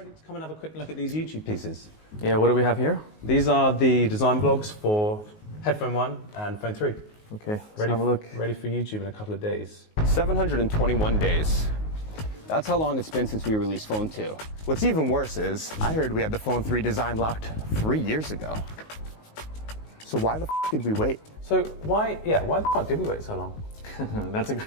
ready to come and have a quick look at these YouTube pieces? Yeah, what do we have here? These are the design vlogs for Headphone 1 and Phone 3. Okay, let's Ready, have a look. ready for YouTube in a couple of days. 721 days. That's how long it's been since we released Phone 2. What's even worse is, I heard we had the Phone 3 design locked 3 years ago. So why the did we wait? So why the fuck did we wait so long?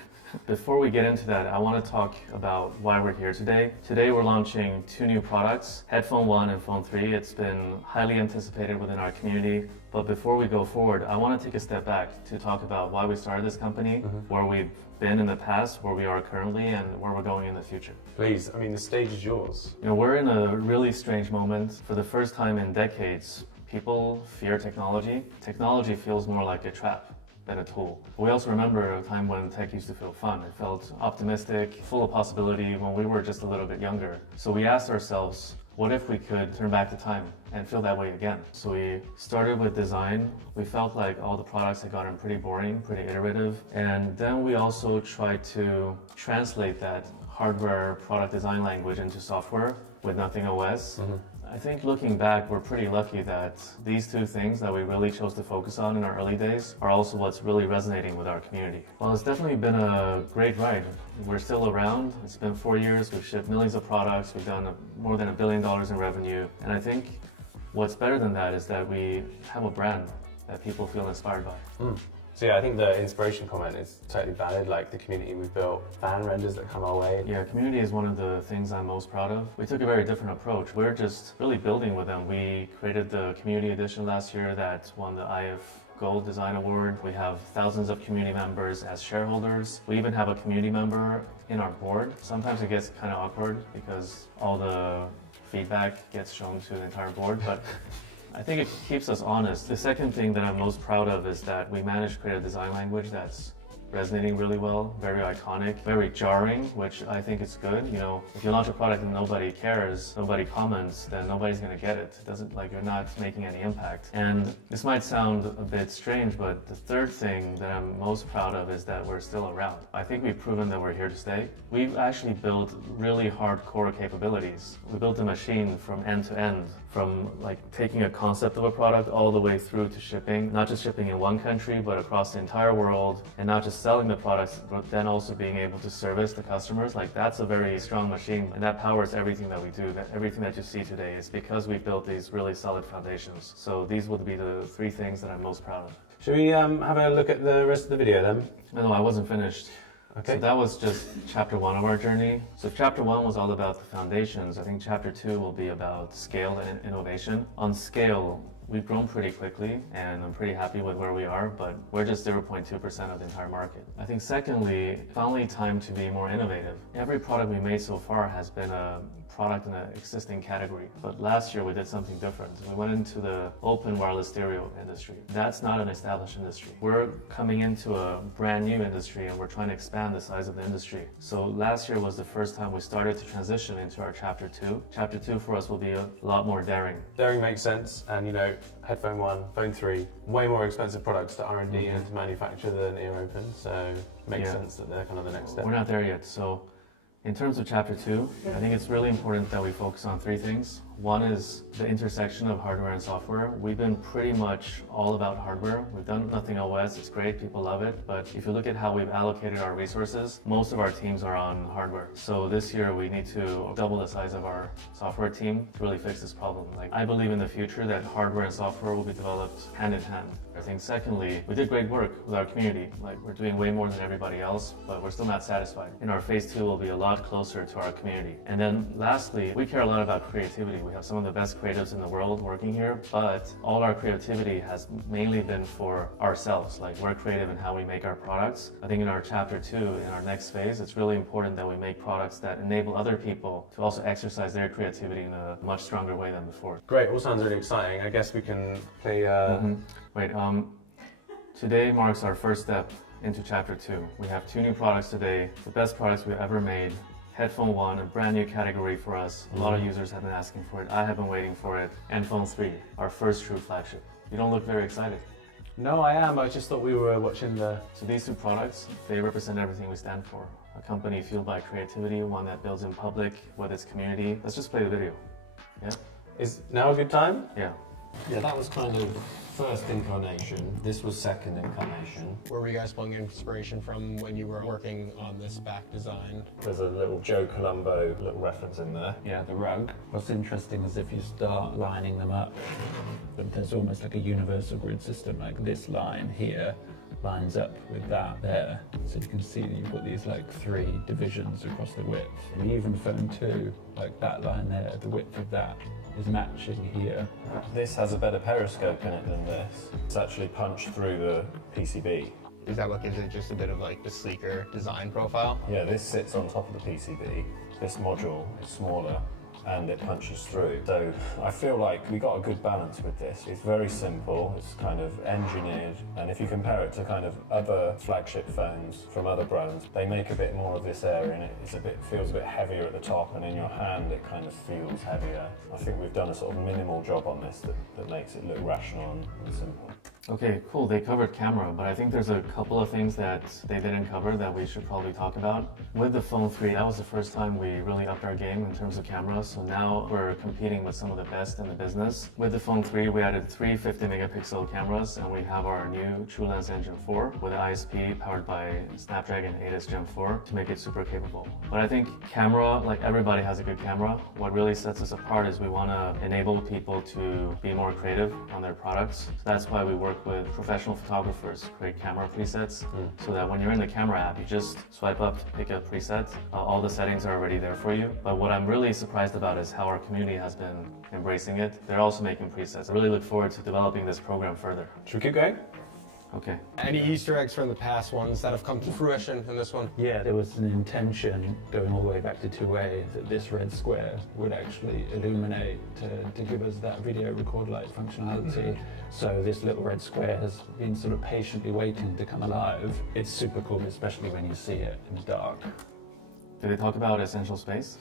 Before we get into that, I want to talk about why we're here today. Today we're launching 2 new products, Headphone 1 and Phone 3. It's been highly anticipated within our community. But before we go forward, I want to take a step back to talk about why we started this company, where we've been in the past, where we are currently, and where we're going in the future. Please, I mean, the stage is yours. You know, we're in a really strange moment. For the first time in decades, people fear technology. Technology feels more like a trap than a tool. We also remember a time when tech used to feel fun. It felt optimistic, full of possibility when we were just a little bit younger. So we asked ourselves, what if we could turn back the time and feel that way again? So we started with design. We felt like all the products had gotten pretty boring, pretty iterative. And then we also tried to translate that hardware product design language into software with Nothing OS. I think looking back, we're pretty lucky that these 2 things that we really chose to focus on in our early days are also what's really resonating with our community. Well, it's definitely been a great ride. We're still around. It's been 4 years. We've shipped millions of products. We've done more than $1 billion in revenue. And I think what's better than that is that we have a brand that people feel inspired by. So yeah, I think the inspiration comment is totally valid, like the community we've built, fan renders that come our way. Yeah, community is one of the things I'm most proud of. We took a very different approach. We're just really building with them. We created the community edition last year that won the IF Gold Design Award. We have thousands of community members as shareholders. We even have a community member in our board. Sometimes it gets kind of awkward because all the feedback gets shown to the entire board, but I think it keeps us honest. The second thing that I'm most proud of is that we managed to create a design language that's resonating really well, very iconic, very jarring, which I think is good. You know, if you launch a product and nobody cares, nobody comments, then nobody's gonna get it. It doesn't, like, you're not making any impact. And this might sound a bit strange, but the third thing that I'm most proud of is that we're still around. I think we've proven that we're here to stay. We've actually built really hardcore capabilities. We built a machine from end to end, from like taking a concept of a product all the way through to shipping, not just shipping in one country, but across the entire world, and not just selling the products, but then also being able to service the customers. Like, that's a very strong machine, and that powers everything that we do. That everything that you see today is because we built these really solid foundations. So these would be the 3 things that I'm most proud of. Should we have a look at the rest of the video then? No, I wasn't finished. Okay. So that was just chapter 1 of our journey. So if chapter 1 was all about the foundations, I think chapter 2 will be about scale and innovation. On scale, we've grown pretty quickly, and I'm pretty happy with where we are, but we're just 0.2% of the entire market. I think secondly, finally time to be more innovative. Every product we made so far has been a product in an existing category, but last year we did something different. We went into the open wireless stereo industry. That's not an established industry. We're coming into a brand new industry, and we're trying to expand the size of the industry. So last year was the first time we started to transition into our chapter 2. Chapter 2 for us will be a lot more daring. Daring makes sense, and you know, Headphone 1, Phone 3, way more expensive products to R&D and to manufacture than Ear Open, so it makes sense that they're kind of the next step. We're not there yet, so in terms of chapter 2, I think it's really important that we focus on 3 things. One is the intersection of hardware and software. We've been pretty much all about hardware. We've done Nothing OS, it's great, people love it, but if you look at how we've allocated our resources, most of our teams are on hardware. So this year we need to double the size of our software team to really fix this problem. Like, I believe in the future that hardware and software will be developed hand in hand. I think secondly, we did great work with our community. Like, we're doing way more than everybody else, but we're still not satisfied. In our phase 2, we'll be a lot closer to our community. And then lastly, we care a lot about creativity. We have some of the best creatives in the world working here, but all our creativity has mainly been for ourselves. Like, we're creative in how we make our products. I think in our chapter 2, in our next phase, it's really important that we make products that enable other people to also exercise their creativity in a much stronger way than before. Great, all sounds really exciting. I guess we can play... Today marks our first step into chapter 2. We have 2 new products today, the best products we've ever made. Headphone 1, a brand new category for us. A lot of users have been asking for it. I have been waiting for it. And Phone 3, our first true flagship. You don't look very excited. No, I am. I just thought we were watching the... So these 2 products, they represent everything we stand for. a company fueled by creativity, one that builds in public with its community. Let's just play the video. Yeah? Is now a good time? Yeah. Yeah, that was kind of first incarnation. This was second incarnation. Where were you guys pulling inspiration from when you were working on this back design? There's a little Joe Colombo little reference in there. Yeah, the rug. What's interesting is if you start lining them up, there's almost like a universal grid system, like this line here lines up with that there. So you can see that you've got these like 3 divisions across the width. And even phone 2, like that line there, the width of that is matching here. This has a better periscope in it than this. It's actually punched through the PCB. Is that what gives it just a bit of like the sleeker design profile? Yeah, this sits on top of the PCB. This module is smaller and it punches through. So I feel like we got a good balance with this. It's very simple, it's kind of engineered, and if you compare it to kind of other flagship phones from other brands, they make a bit more of this area and it feels a bit heavier at the top, and in your hand it kind of feels heavier. I think we've done a sort of minimal job on this that makes it look rational and simple. Okay, cool. They covered camera, but I think there's a couple of things that they didn't cover that we should probably talk about. With the Phone 3, that was the first time we really upped our game in terms of cameras, so now we're competing with some of the best in the business. With the Phone 3, we added 3 50-megapixel cameras, and we have our new TrueLens Engine 4 with ISP powered by Snapdragon 8s Gen 4 to make it super capable. But I think camera, like everybody has a good camera, what really sets us apart is we want to enable people to be more creative on their products. So that's why we work with professional photographers to create camera presets so that when you're in the camera app, you just swipe up to pick a preset. All the settings are already there for you. But what I'm really surprised about is how our community has been embracing it. They're also making presets. I really look forward to developing this program further. Should we keep going? Okay. Any Easter eggs from the past ones that have come to fruition in this one? Yeah, there was an intention going all the way back to 2A that this red square would actually illuminate to give us that video record light functionality. So this little red square has been sort of patiently waiting to come alive. It's super cool, especially when you see it in the dark. Did they talk about Essential Space?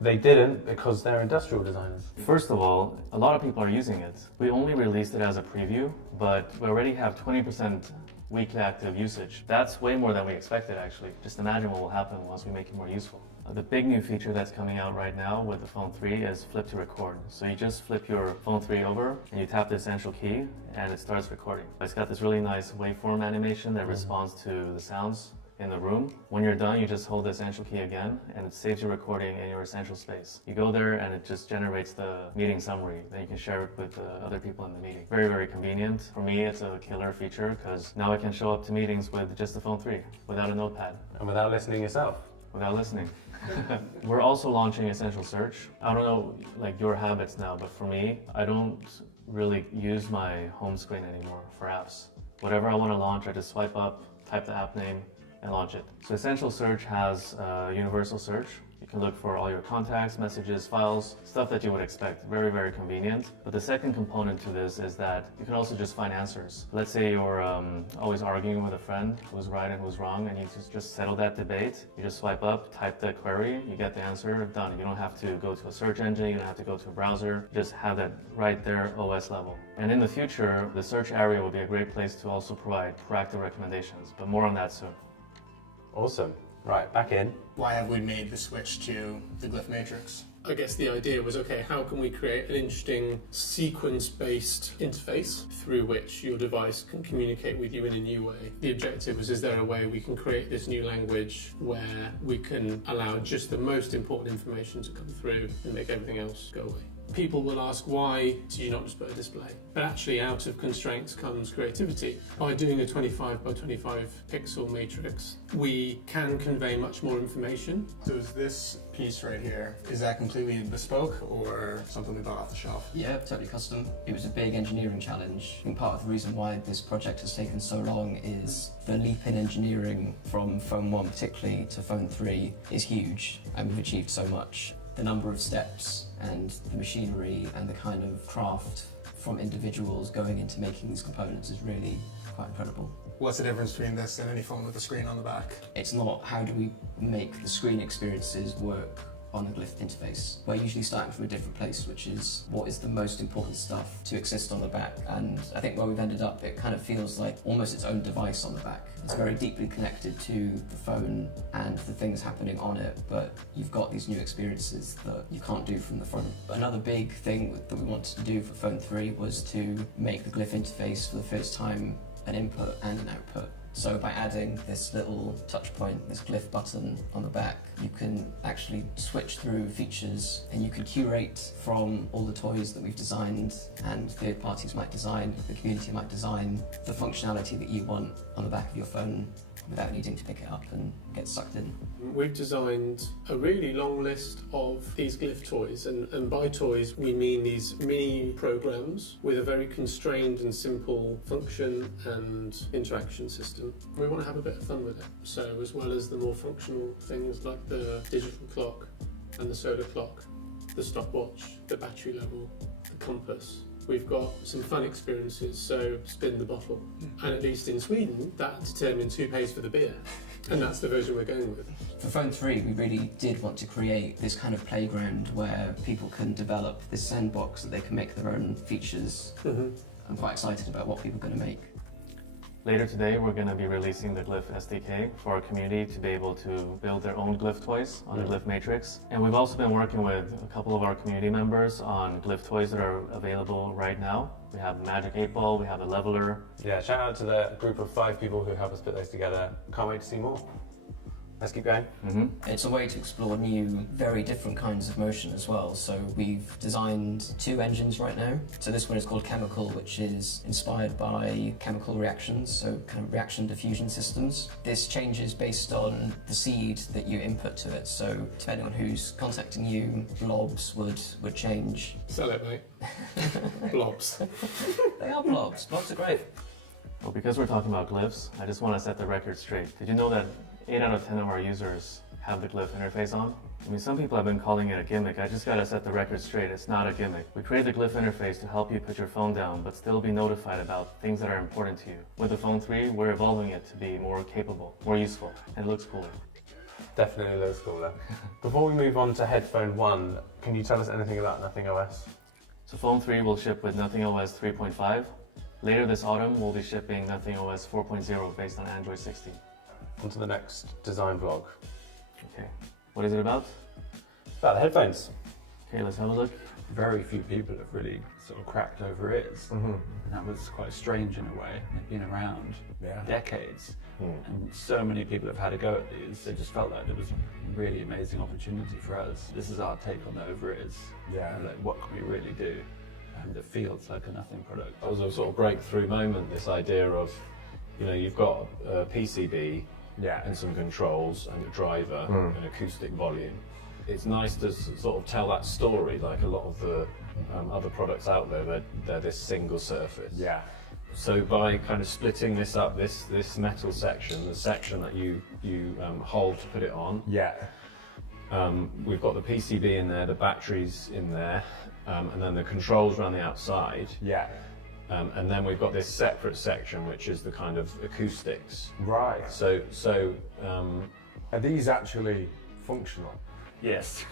They didn't because they're industrial designers. First of all, a lot of people are using it. We only released it as a preview, but we already have 20% weekly active usage. That's way more than we expected, actually. Just imagine what will happen once we make it more useful. The big new feature that's coming out right now with the Phone 3 is flip to record. So you just flip your Phone 3 over and you tap the Essential key and it starts recording. It's got this really nice waveform animation that responds to the sounds in the room. When you're done, you just hold the Essential key again and it saves your recording in your Essential Space. You go there and it just generates the meeting summary. Then you can share it with other people in the meeting. Very, very convenient. For me, it's a killer feature because now I can show up to meetings with just the Phone 3 without a notepad. And without listening yourself. Without listening. We're also launching Essential Search. I don't know like your habits now, but for me, I don't really use my home screen anymore for apps. Whatever I want to launch, I just swipe up, type the app name, and launch it. So Essential Search has universal search. You can look for all your contacts, messages, files, stuff that you would expect. Very, very convenient. But the second component to this is that you can also just find answers. Let's say you're always arguing with a friend who's right and who's wrong, and you just settle that debate. You just swipe up, type the query, you get the answer, done. You don't have to go to a search engine, you don't have to go to a browser. You just have that right there, OS level. And in the future, the search area will be a great place to also provide proactive recommendations, but more on that soon. Awesome. Right, back in. Why have we made the switch to the Glyph Matrix? I guess the idea was, okay, how can we create an interesting sequence-based interface through which your device can communicate with you in a new way? The objective was, is there a way we can create this new language where we can allow just the most important information to come through and make everything else go away? People will ask, why do you not just put a display? But actually, out of constraints comes creativity. By doing a 25 by 25 pixel matrix, we can convey much more information. So is this piece right here, is that completely bespoke or something we bought off the shelf? Yeah, totally custom. It was a big engineering challenge. I think part of the reason why this project has taken so long is the leap in engineering from Phone 1 particularly to Phone 3 is huge, and we've achieved so much. The number of steps and the machinery and the kind of craft from individuals going into making these components is really quite incredible. What's the difference between this and any phone with a screen on the back? It's not how do we make the screen experiences work on the glyph interface. We're usually starting from a different place, which is what is the most important stuff to exist on the back. And I think where we've ended up, it kind of feels like almost its own device on the back. It's very deeply connected to the phone and the things happening on it, but you've got these new experiences that you can't do from the front. Another big thing that we wanted to do for Phone 3 was to make the glyph interface for the first time an input and an output. So by adding this little touch point, this glyph button on the back, you can actually switch through features and you can curate from all the toys that we've designed and third parties might design, the community might design, the functionality that you want on the back of your phone without needing to pick it up and get sucked in. We've designed a really long list of these glyph toys, and by toys we mean these mini programs with a very constrained and simple function and interaction system. We want to have a bit of fun with it. So as well as the more functional things like the digital clock and the solar clock, the stopwatch, the battery level, the compass, we've got some fun experiences, so spin the bottle. And at least in Sweden, that determines who pays for the beer. And that's the version we're going with. For Phone 3, we really did want to create this kind of playground where people can develop this sandbox that they can make their own features. I'm quite excited about what people are going to make. Later today, we're going to be releasing the Glyph SDK for our community to be able to build their own Glyph toys on the Glyph Matrix. And we've also been working with a couple of our community members on Glyph toys that are available right now. We have the Magic 8 Ball, we have the Leveler. Yeah, shout out to the group of 5 people who helped us put those together. Can't wait to see more. Let's keep going. It's a way to explore new, very different kinds of motion as well. So we've designed 2 engines right now. So this one is called Chemical, which is inspired by chemical reactions, so kind of reaction diffusion systems. This changes based on the seed that you input to it. So depending on who's contacting you, blobs would change. Sell it, mate. Blobs. They are blobs. Blobs are great. Well, because we're talking about glyphs, I just want to set the record straight. Did you know that 8 out of 10 of our users have the glyph interface on? I mean, some people have been calling it a gimmick. I just gotta set the record straight. It's not a gimmick. We created the glyph interface to help you put your phone down, but still be notified about things that are important to you. With the Phone 3, we're evolving it to be more capable, more useful, and it looks cooler. Definitely looks cooler. Before we move on to Headphone 1, can you tell us anything about Nothing OS? So Phone 3 will ship with Nothing OS 3.5. Later this autumn, we'll be shipping Nothing OS 4.0 based on Android 16. On to the next design vlog. Okay, what is it about? About the headphones. Okay, let's have a look. Very few people have really sort of cracked over ears. And that was quite strange in a way. They've been around decades. And so many people have had a go at these. They just felt like it was a really amazing opportunity for us. This is our take on the over ears. Like, what can we really do? And it feels like a Nothing product. That was a sort of breakthrough moment, this idea of, you know, you've got a PCB and some controls and a driver and acoustic volume. It's nice to sort of tell that story, like a lot of the other products out there, they're this single surface. So by kind of splitting this up, this metal section, the section that you hold to put it on, we've got the PCB in there, the batteries in there, and then the controls around the outside. And then we've got this separate section, which is the kind of acoustics. Right. So Are these actually functional? yes.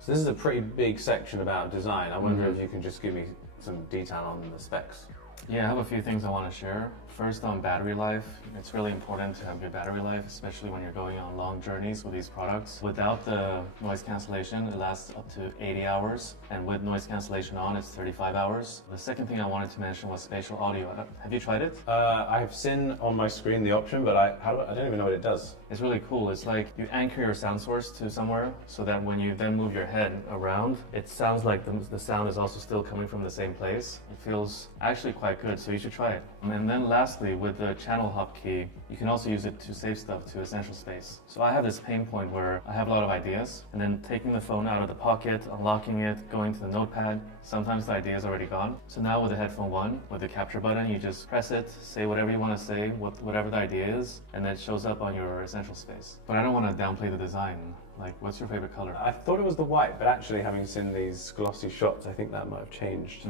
So this is a pretty big section about design. I wonder if you can just give me some detail on the specs. Yeah, I have a few things I want to share. First, on battery life, it's really important to have good battery life, especially when you're going on long journeys with these products. Without the noise cancellation, it lasts up to 80 hours, and with noise cancellation on, it's 35 hours. The second thing I wanted to mention was spatial audio. Have you tried it? I have seen on my screen the option, but I don't even know what it does. It's really cool. It's like you anchor your sound source to somewhere so that when you then move your head around, it sounds like the sound is also still coming from the same place. It feels actually quite good, so you should try it. And then lastly, with the channel hop key, you can also use it to save stuff to Essential Space. So I have this pain point where I have a lot of ideas, and then taking the phone out of the pocket, unlocking it, going to the notepad, sometimes the idea is already gone. So now with the Headphone 1, with the capture button, you just press it, say whatever you want to say, whatever the idea is, and then it shows up on your Essential Space. But I don't want to downplay the design. Like, what's your favorite color? I thought it was the white, but actually having seen these glossy shots, I think that might have changed.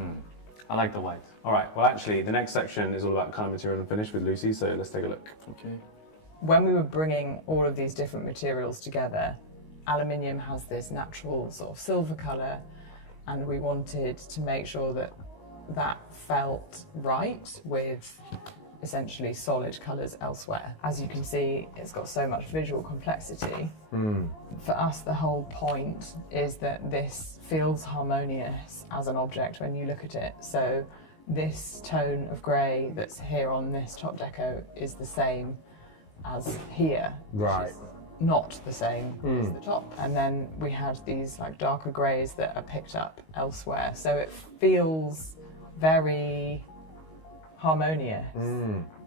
I like the white. All right, well actually the next section is all about color, material and finish with Lucy, so let's take a look. Okay. When we were bringing all of these different materials together, aluminium has this natural sort of silver colour, and we wanted to make sure that that felt right with essentially solid colours elsewhere. As you can see, it's got so much visual complexity. For us, the whole point is that this feels harmonious as an object when you look at it. So this tone of grey that's here on this top deco is the same as here. Right. Not the same as the top. And then we had these like darker greys that are picked up elsewhere. So it feels very harmonious,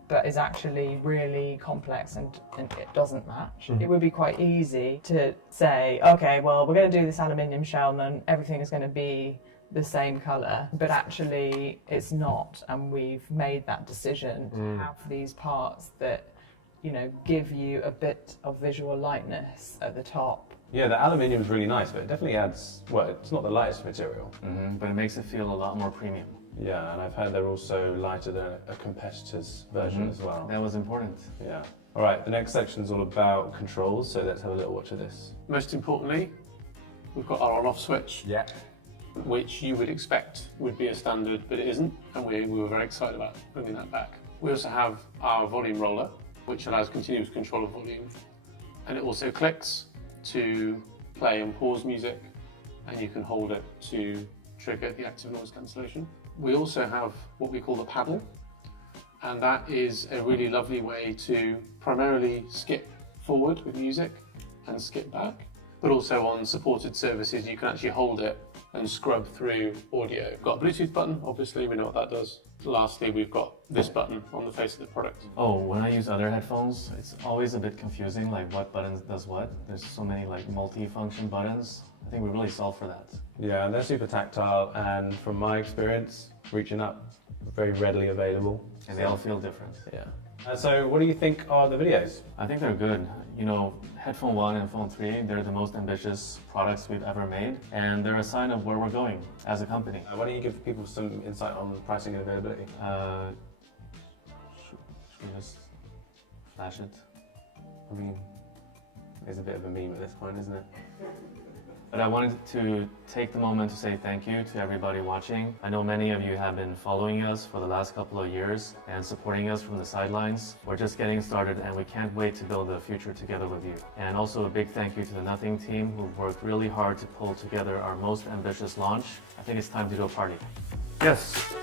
but is actually really complex and it doesn't match. It would be quite easy to say, okay, well, we're going to do this aluminium shell and then everything is going to be the same colour, but actually it's not, and we've made that decision to have these parts that, you know, give you a bit of visual lightness at the top. Yeah, the aluminium is really nice, but it definitely adds, well, it's not the lightest material. But it makes it feel a lot more premium. Yeah, and I've heard they're also lighter than a competitor's version as well. That was important. Yeah. All right, the next section is all about controls, so let's have a little watch of this. Most importantly, we've got our on-off switch, which you would expect would be a standard, but it isn't, and we were very excited about bringing that back. We also have our volume roller, which allows continuous control of volume, and it also clicks to play and pause music, and you can hold it to trigger the active noise cancellation. We also have what we call the paddle, and that is a really lovely way to primarily skip forward with music and skip back, but also on supported services you can actually hold it and scrub through audio. We've got a Bluetooth button, obviously, we know what that does. Lastly, we've got this button on the face of the product. Oh, when I use other headphones, it's always a bit confusing, like what button does what. There's so many like multi-function buttons. I think we really solved for that. Yeah, and they're super tactile, and from my experience, reaching up, very readily available. And they all feel different. Yeah. So what do you think are the videos? I think they're good. You know, Headphone 1 and Phone 3, they're the most ambitious products we've ever made, and they're a sign of where we're going as a company. Why don't you give people some insight on pricing and availability? Should we just flash it? I mean, it's a bit of a meme at this point, isn't it? But I wanted to take the moment to say thank you to everybody watching. I know many of you have been following us for the last couple of years and supporting us from the sidelines. We're just getting started and we can't wait to build a future together with you. And also a big thank you to the Nothing team who've worked really hard to pull together our most ambitious launch. I think it's time to do a party. Yes.